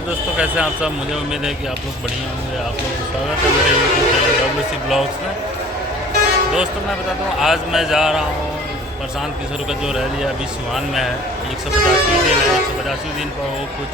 नमस्कार दोस्तों, कैसे हैं आप सब। मुझे उम्मीद है कि आप लोग बढ़िया होंगे। आप लोगों को स्वागत है मेरे यूट्यूब चैनल WC ब्लॉग्स में। दोस्तों मैं बताता हूँ, आज मैं जा रहा हूँ प्रशांत किशोर का जो रैली है अभी सिवान में है। 150वीं दिन है। 150वीं दिन पर वो कुछ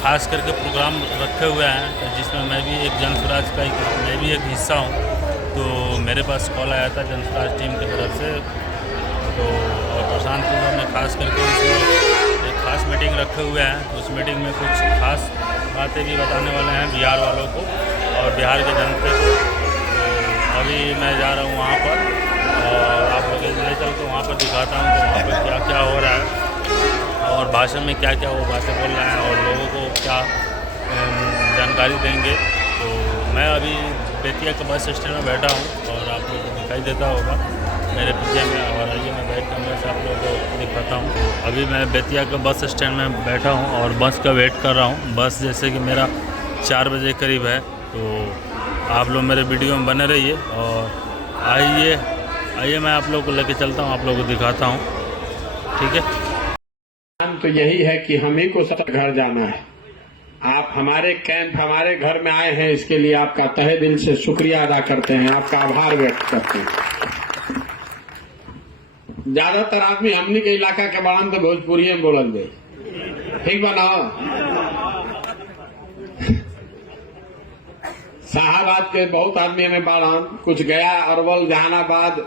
खास करके प्रोग्राम रखे हुए हैं, जिसमें मैं भी एक जनस्वराज का मैं भी एक हिस्सा हूँ। तो मेरे पास कॉल आया था जनस्वराज टीम की तरफ से। तो और प्रशांत किशोर ने खास करके एक खास मीटिंग रखे हुए हैं। तो उस मीटिंग में कुछ खास बातें भी बताने वाले हैं बिहार वालों को और बिहार के जनता को। तो अभी मैं जा रहा हूँ वहाँ पर और आप लोग ले चल के वहाँ पर दिखाता हूँ कि वहाँ पर क्या क्या हो रहा है और भाषण में क्या क्या वो बातें बोल रहे हैं और लोगों को क्या जानकारी देंगे। तो मैं अभी बेतिया के बस स्टैंड में बैठा हूँ और आप लोगों को दिखाई देता होगा मेरे पीछे में। और आइए मैं बैठ कैमरे से आप लोगों को दिखाता हूँ। अभी मैं बेतिया के बस स्टैंड में बैठा हूँ और बस का वेट कर रहा हूँ। बस जैसे कि मेरा 4 बजे करीब है। तो आप लोग मेरे वीडियो में बने रहिए और आइए मैं आप लोगों को लेके चलता हूँ, आप लोगों को दिखाता हूँ। ठीक है। तो यही है कि हम ही को सब घर जाना है। आप हमारे कैंप हमारे घर में आए हैं, इसके लिए आपका तहे दिल से शुक्रिया अदा करते हैं, आपका आभार व्यक्त करते हैं। ज्यादातर आदमी हमनी के इलाका के बाड़न तो भोजपुरी में बोलल गए, ठीक बनाओ। शाहबाद के बहुत आदमी हमें बाड़न, कुछ गया, अरवल, जहानाबाद,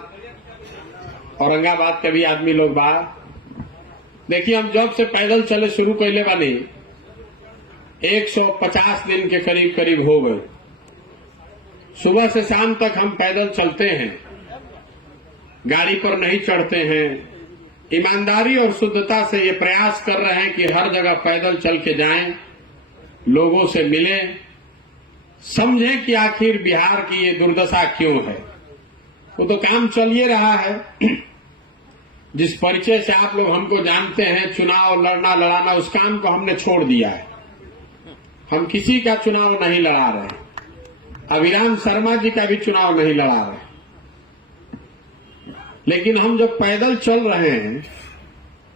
औरंगाबाद के भी आदमी लोग बा। देखिए, हम जब से पैदल चले शुरू कैले बानी 150 दिन के करीब करीब हो गए। सुबह से शाम तक हम पैदल चलते हैं, गाड़ी पर नहीं चढ़ते हैं। ईमानदारी और शुद्धता से ये प्रयास कर रहे हैं कि हर जगह पैदल चल के जाएं, लोगों से मिलें, समझें कि आखिर बिहार की ये दुर्दशा क्यों है। वो तो काम चल ही रहा है। जिस परिचय से आप लोग हमको जानते हैं, चुनाव लड़ना लड़ाना, उस काम को हमने छोड़ दिया है। हम किसी का चुनाव नहीं लड़ा रहे। अभिराम शर्मा जी का भी चुनाव नहीं लड़ा रहे। लेकिन हम जब पैदल चल रहे हैं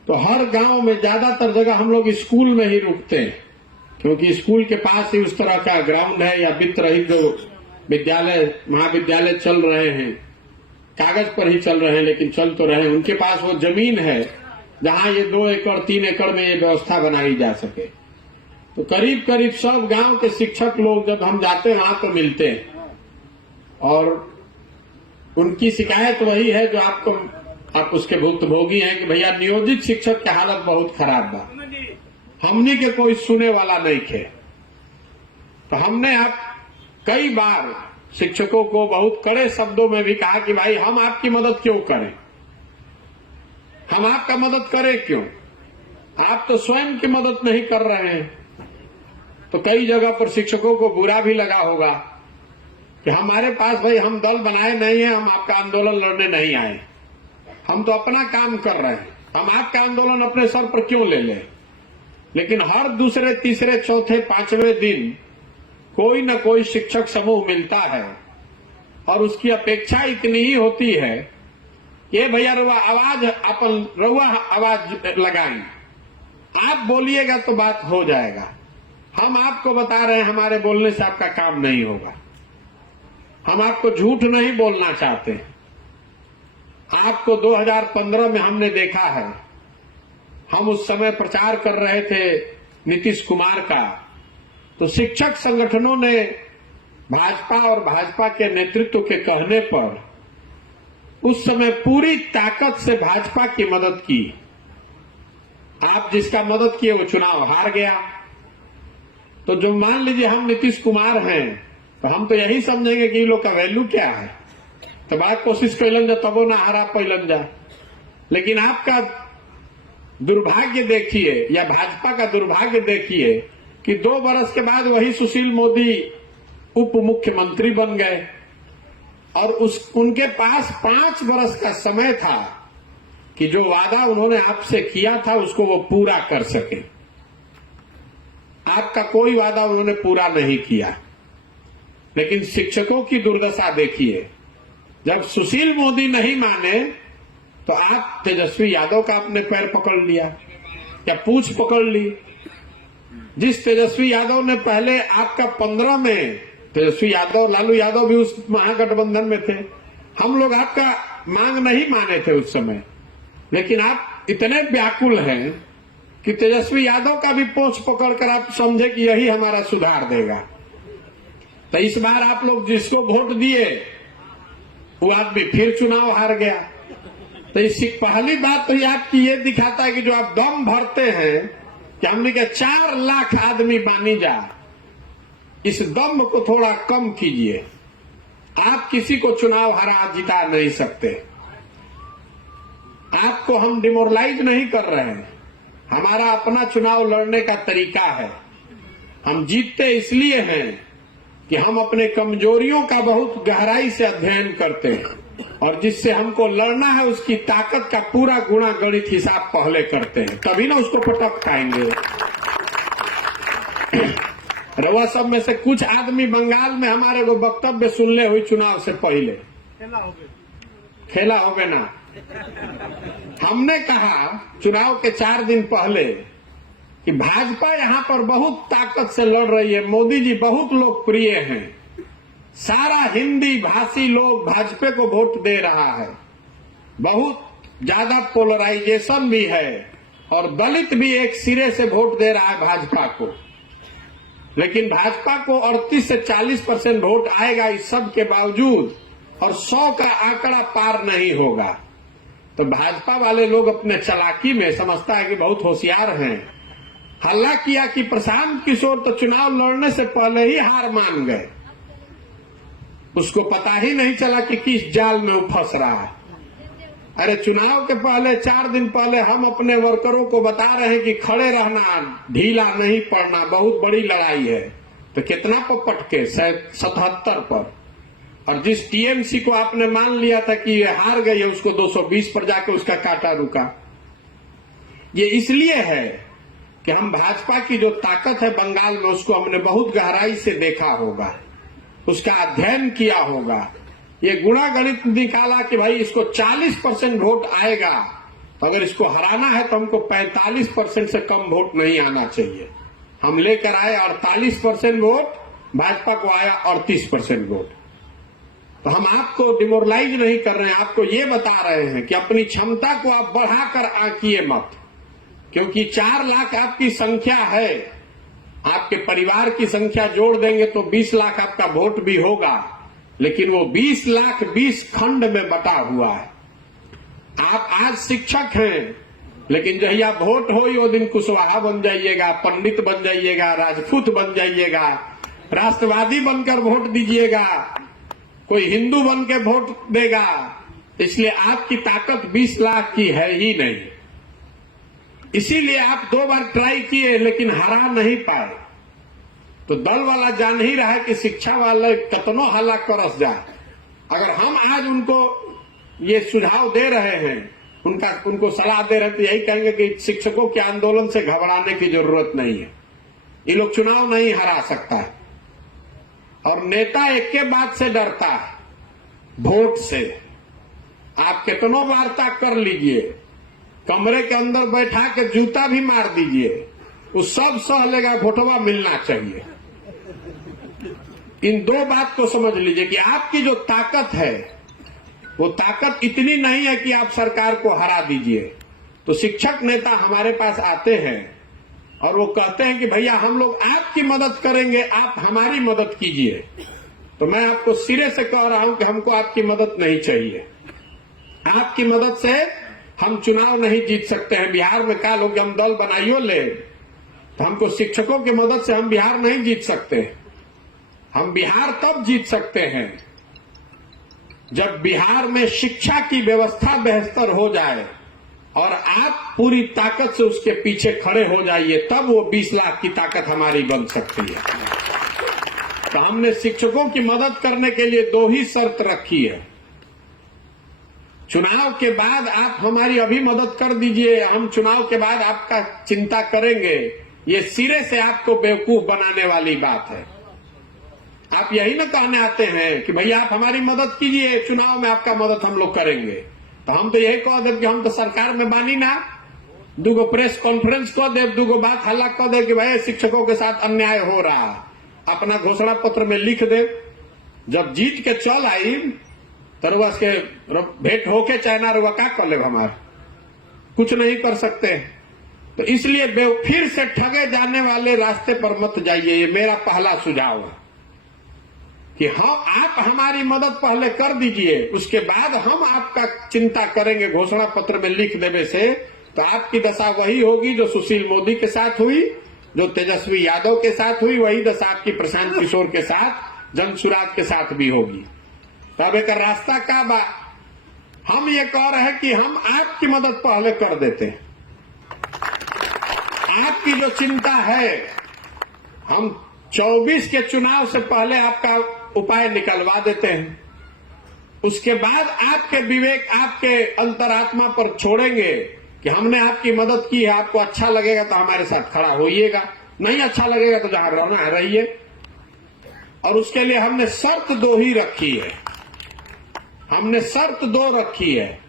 तो हर गांव में ज्यादातर जगह हम लोग स्कूल में ही रुकते हैं, क्योंकि स्कूल के पास ही उस तरह का ग्राउंड है या वित्त रहित जो विद्यालय महाविद्यालय चल रहे हैं, कागज पर ही चल रहे हैं लेकिन चल तो रहे हैं। उनके पास वो जमीन है जहां ये 2 एकड़ 3 एकड़ में ये व्यवस्था बनाई जा सके। तो करीब करीब सब गांव के शिक्षक लोग जब हम जाते हैं वहां तो मिलते हैं और उनकी शिकायत वही है जो आप उसके भुक्तभोगी हैं कि भैया नियोजित शिक्षक की हालत बहुत खराब बा। हमने के कोई सुने वाला नहीं थे। तो हमने आप कई बार शिक्षकों को बहुत कड़े शब्दों में भी कहा कि भाई हम आपकी मदद क्यों करें, हम आपका मदद करें क्यों, आप तो स्वयं की मदद नहीं कर रहे हैं। तो कई जगह पर शिक्षकों को बुरा भी लगा होगा कि हमारे पास भाई हम दल बनाए नहीं है, हम आपका आंदोलन लड़ने नहीं आए, हम तो अपना काम कर रहे हैं, हम आपका आंदोलन अपने सर पर क्यों ले लें। लेकिन हर दूसरे तीसरे चौथे 5वें दिन कोई न कोई शिक्षक समूह मिलता है और उसकी अपेक्षा इतनी ही होती है कि भैया रुआ आवाज अपन रुआ आवाज लगाएं, आप बोलिएगा तो बात हो जाएगा। हम आपको बता रहे हैं हमारे बोलने से आपका काम नहीं होगा। हम आपको झूठ नहीं बोलना चाहते। आपको 2015 में हमने देखा है, हम उस समय प्रचार कर रहे थे नीतीश कुमार का, तो शिक्षक संगठनों ने भाजपा और भाजपा के नेतृत्व के कहने पर उस समय पूरी ताकत से भाजपा की मदद की। आप जिसका मदद किए वो चुनाव हार गया। तो जो मान लीजिए हम नीतीश कुमार हैं तो हम तो यही समझेंगे कि इन लोग का वैल्यू क्या है, तो बात कोशिश कैलन जा तबो ना हारा पैलन जा। लेकिन आपका दुर्भाग्य देखिए या भाजपा का दुर्भाग्य देखिए कि 2 बरस के बाद वही सुशील मोदी उप मुख्यमंत्री बन गए और उनके पास 5 बरस का समय था कि जो वादा उन्होंने आपसे किया था उसको वो पूरा कर सके। आपका कोई वादा उन्होंने पूरा नहीं किया। लेकिन शिक्षकों की दुर्दशा देखिए, जब सुशील मोदी नहीं माने तो आप तेजस्वी यादव का अपने पैर पकड़ लिया या पूछ पकड़ ली। जिस तेजस्वी यादव ने पहले आपका 15 में, तेजस्वी यादव, लालू यादव भी उस महागठबंधन में थे, हम लोग आपका मांग नहीं माने थे उस समय, लेकिन आप इतने व्याकुल हैं कि तेजस्वी यादव का भी पोंछ पकड़कर आप समझे कि यही हमारा सुधार देगा। तो इस बार आप लोग जिसको वोट दिए वो आदमी फिर चुनाव हार गया। तो इसकी पहली बात तो ये आपकी ये दिखाता है कि जो आप दम भरते हैं कि हमने के 4 लाख आदमी बानी जा, इस दम को थोड़ा कम कीजिए। आप किसी को चुनाव हरा जिता नहीं सकते। आपको हम डिमोरलाइज नहीं कर रहे हैं, हमारा अपना चुनाव लड़ने का तरीका है। हम जीतते इसलिए हैं कि हम अपने कमजोरियों का बहुत गहराई से अध्ययन करते हैं और जिससे हमको लड़ना है उसकी ताकत का पूरा गुणा गणित हिसाब पहले करते हैं, तभी ना उसको पटक पाएंगे। रवा सब में से कुछ आदमी बंगाल में हमारे को वक्तव्य सुनले हुई चुनाव से पहले खेला हो गए ना। हमने कहा चुनाव के 4 दिन पहले कि भाजपा यहां पर बहुत ताकत से लड़ रही है, मोदी जी बहुत लोकप्रिय हैं, सारा हिंदी भाषी लोग भाजपा को वोट दे रहा है, बहुत ज्यादा पोलराइजेशन भी है और दलित भी एक सिरे से वोट दे रहा है भाजपा को। लेकिन भाजपा को 38 से 40% वोट आएगा इस सब के बावजूद, और 100 का आंकड़ा पार नहीं होगा। तो भाजपा वाले लोग अपने चालाकी में समझता है कि बहुत होशियार हैं, हल्ला किया कि प्रशांत किशोर तो चुनाव लड़ने से पहले ही हार मान गए, उसको पता ही नहीं चला कि किस जाल में वो फंस रहा है। अरे चुनाव के पहले 4 दिन पहले हम अपने वर्करों को बता रहे हैं कि खड़े रहना, ढीला नहीं पड़ना, बहुत बड़ी लड़ाई है। तो कितना पर पटके? 77 पर। और जिस टीएमसी को आपने मान लिया था कि ये हार गई है, उसको 220 पर जाके उसका काटा रुका। ये इसलिए है कि हम भाजपा की जो ताकत है बंगाल में उसको हमने बहुत गहराई से देखा होगा, उसका अध्ययन किया होगा, ये गुणा गणित निकाला कि भाई इसको 40% वोट आएगा, तो अगर इसको हराना है तो हमको 45% से कम वोट नहीं आना चाहिए। हम लेकर आए 48% वोट, भाजपा को आया 38% वोट। तो हम आपको डिमोरलाइज नहीं कर रहे हैं, आपको ये बता रहे हैं कि अपनी क्षमता को आप बढ़ाकर आंकिए मत, क्योंकि 4 लाख आपकी संख्या है, आपके परिवार की संख्या जोड़ देंगे तो 20 लाख आपका वोट भी होगा, लेकिन वो 20 लाख 20 खंड में बटा हुआ है। आप आज शिक्षक हैं, लेकिन जहिया वोट हो वो दिन कुशवाहा बन जाइएगा, पंडित बन जाइएगा, राजपूत बन जाइएगा, राष्ट्रवादी बनकर वोट दीजिएगा, कोई हिंदू बन के वोट देगा। इसलिए आपकी ताकत 20 लाख की है ही नहीं। इसीलिए आप 2 बार ट्राई किए लेकिन हरा नहीं पाए। तो दल वाला जान ही रहा है कि शिक्षा वाले कतनो हल्ला करस जाए। अगर हम आज उनको ये सुझाव दे रहे हैं, उनको सलाह दे रहे हैं, तो यही कहेंगे कि शिक्षकों के आंदोलन से घबराने की जरूरत नहीं है, ये लोग चुनाव नहीं हरा सकता है। और नेता एक के बात से डरता है, वोट से। आप कितनों वार्ता कर लीजिए, कमरे के अंदर बैठा के जूता भी मार दीजिए, वो सब सह लेगा, वोटवा मिलना चाहिए। इन 2 बात को समझ लीजिए कि आपकी जो ताकत है वो ताकत इतनी नहीं है कि आप सरकार को हरा दीजिए। तो शिक्षक नेता हमारे पास आते हैं और वो कहते हैं कि भैया हम लोग आपकी मदद करेंगे, आप हमारी मदद कीजिए। तो मैं आपको सिरे से कह रहा हूं कि हमको आपकी मदद नहीं चाहिए। आपकी मदद से हम चुनाव नहीं जीत सकते हैं। बिहार में क्या लोग हम दल बनाइयो ले, तो हमको शिक्षकों की मदद से हम बिहार नहीं जीत सकते। हम बिहार तब जीत सकते हैं जब बिहार में शिक्षा की व्यवस्था बेहतर हो जाए और आप पूरी ताकत से उसके पीछे खड़े हो जाइए, तब वो 20 लाख की ताकत हमारी बन सकती है। तो हमने शिक्षकों की मदद करने के लिए 2 ही शर्त रखी है। चुनाव के बाद आप हमारी अभी मदद कर दीजिए, हम चुनाव के बाद आपका चिंता करेंगे। ये सिरे से आपको बेवकूफ बनाने वाली बात है। आप यही ना कहने आते हैं कि भैया आप हमारी मदद कीजिए, चुनाव में आपका मदद हम लोग करेंगे। तो हम तो यही कह दें कि हम तो सरकार में बानी ना, दूगो प्रेस कॉन्फ्रेंस कह दे, दूगो बात हल्ला कह दे कि भाई शिक्षकों के साथ अन्याय हो रहा, अपना घोषणा पत्र में लिख दे। जब जीत के चल आई तरुआ के भेंट होके चाइना रुआ का कर ले, हमार कुछ नहीं कर सकते। तो इसलिए फिर से ठगे जाने वाले रास्ते पर मत जाइए, ये मेरा पहला सुझाव है कि हाँ, आप हमारी मदद पहले कर दीजिए, उसके बाद हम आपका चिंता करेंगे। घोषणा पत्र में लिख देने से तो आपकी दशा वही होगी जो सुशील मोदी के साथ हुई, जो तेजस्वी यादव के साथ हुई, वही दशा आपकी प्रशांत किशोर के साथ, जनसुराज के साथ भी होगी। तब एक रास्ता का बा, हम ये कह रहे हैं कि हम आपकी मदद पहले कर देते हैं। आपकी जो चिंता है, हम 24 के चुनाव से पहले आपका उपाय निकलवा देते हैं। उसके बाद आपके विवेक, आपके अंतरात्मा पर छोड़ेंगे कि हमने आपकी मदद की है। आपको अच्छा लगेगा तो हमारे साथ खड़ा होइएगा, नहीं अच्छा लगेगा तो जहां रहना है रहिए। और उसके लिए हमने शर्त 2 ही रखी है। हमने शर्त 2 रखी है।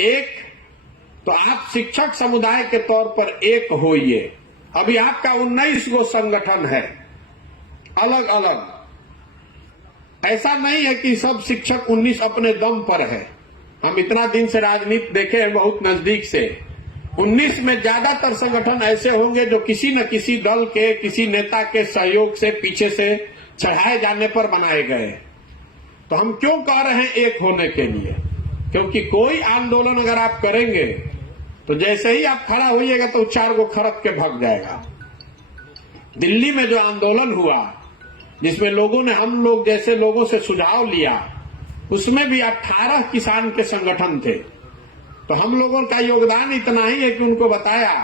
एक तो आप शिक्षक समुदाय के तौर पर एक होइए। अभी आपका 19 गो संगठन है अलग अलग। ऐसा नहीं है कि सब शिक्षक 19 अपने दम पर है। हम इतना दिन से राजनीति देखे हैं बहुत नजदीक से। 19 में ज्यादातर संगठन ऐसे होंगे जो किसी न किसी दल के, किसी नेता के सहयोग से, पीछे से चढ़ाए जाने पर बनाए गए। तो हम क्यों कह रहे हैं एक होने के लिए? क्योंकि कोई आंदोलन अगर आप करेंगे तो जैसे ही आप खड़ा होइएगा तो 4 गो खड़क के भाग जाएगा। दिल्ली में जो आंदोलन हुआ, जिसमें लोगों ने, हम लोग जैसे लोगों से सुझाव लिया, उसमें भी 18 किसान के संगठन थे। तो हम लोगों का योगदान इतना ही है कि उनको बताया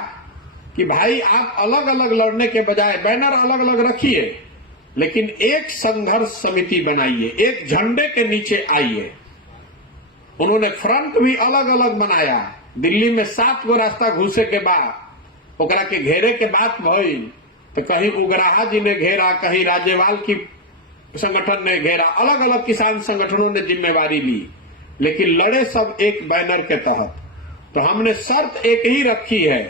कि भाई आप अलग अलग लड़ने के बजाय बैनर अलग अलग रखिए, लेकिन एक संघर्ष समिति बनाइए, एक झंडे के नीचे आइए। उन्होंने फ्रंट भी अलग अलग बनाया। दिल्ली में 7 गो रास्ता घुसे के बाद ओकरा के घेरे के बात भइल तो कहीं उग्राहा जी ने घेरा, कहीं राज्यपाल की संगठन ने घेरा, अलग अलग किसान संगठनों ने जिम्मेवारी ली, लेकिन लड़े सब एक बैनर के तहत। तो हमने शर्त एक ही रखी है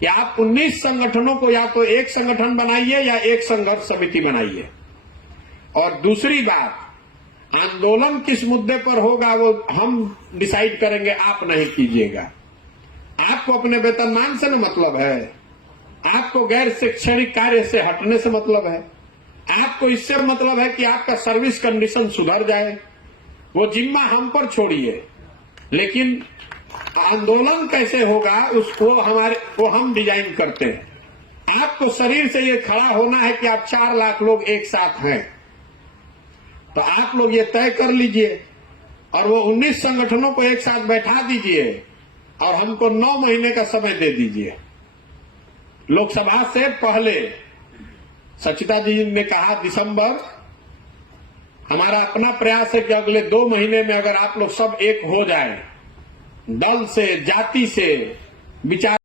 कि आप 19 संगठनों को या तो एक संगठन बनाइए या एक संघर्ष समिति बनाइए। और दूसरी बात, आंदोलन किस मुद्दे पर होगा वो हम डिसाइड करेंगे, आप नहीं कीजिएगा। आपको अपने वेतनमान से न मतलब है, आपको गैर शैक्षणिक कार्य से हटने से मतलब है, आपको इससे मतलब है कि आपका सर्विस कंडीशन सुधर जाए। वो जिम्मा हम पर छोड़िए, लेकिन आंदोलन कैसे होगा उसको वो हम डिजाइन करते हैं। आपको शरीर से ये खड़ा होना है कि आप 4 लाख लोग एक साथ हैं, तो आप लोग ये तय कर लीजिए और वो 19 संगठनों को एक साथ बैठा दीजिए और हमको 9 महीने का समय दे दीजिए। लोकसभा से पहले सचिता जी ने कहा दिसंबर। हमारा अपना प्रयास है कि अगले 2 महीने में अगर आप लोग सब एक हो जाए, दल से, जाति से, विचार